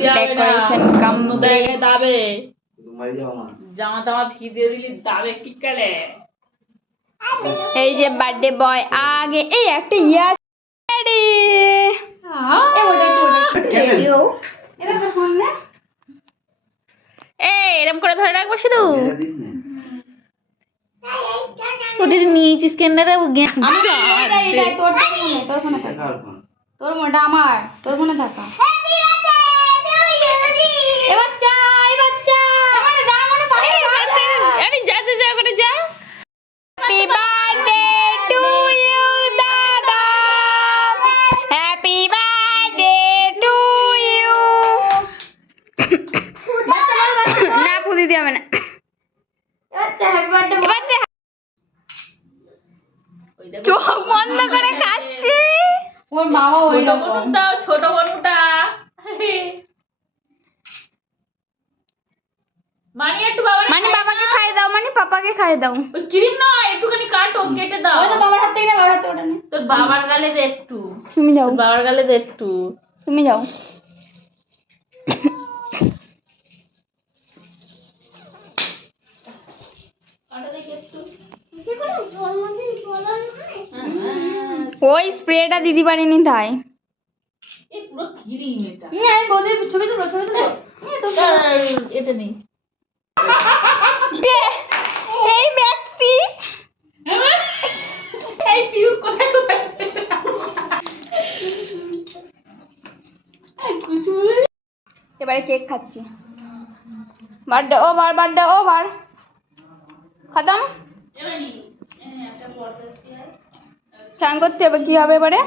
Decoration complete. দাবে জামা টামা ভিজিয়ে দিলি দাবে কি করে। এই যে বার্থডে বয় আগে এই একটা ইয়া রেডি এ ওটা রেডি হও এটা তো ফোন না এই এরকম করে ধরে রাখবো শুধু ওটা নিয়েছিস কেন রে এটা তোর ফোনে থাকা তোর ফোনটা আমার তোর ফোনে থাকা এ বাচ্চা মানে দা মানে পাশে আরে যা যা যা করে যা। হ্যাপি বার্থডে টু ইউ দাদা হ্যাপি বার্থডে টু ইউ না ফুদি দিয়ে হবে না বাচ্চা হ্যাপি বার্থডে বাচ্চা চোখ বন্ধ করে খাচ্ছে ওর বাবা ওই রকম দাও ছোট বনুটা মানি একটু বাবা মানে বাবাকে খাইয়ে দাও মানে পাপাকে খাইয়ে দাও ওই ক্রিম না একটুখানি কাটো কেটে দাও ওই তো বাবার হাত থেকে না বাবার হাতে ওটা নে তোর বাবার গালে দে একটু তুমি যাও তোর বাবার গালে দে একটু তুমি যাও ওই স্প্রেটা দিদি পারিনি তাই এই পুরো ক্রিম এটা আমি বৌদি ছবি তুলো এটা নেই এই ব্যক্তি এই পিউর কোথায় কোথায় এবারে কেক খাচ্ছি বার্থডে ওভার খতম চান করতে হবে কি হবে এবারে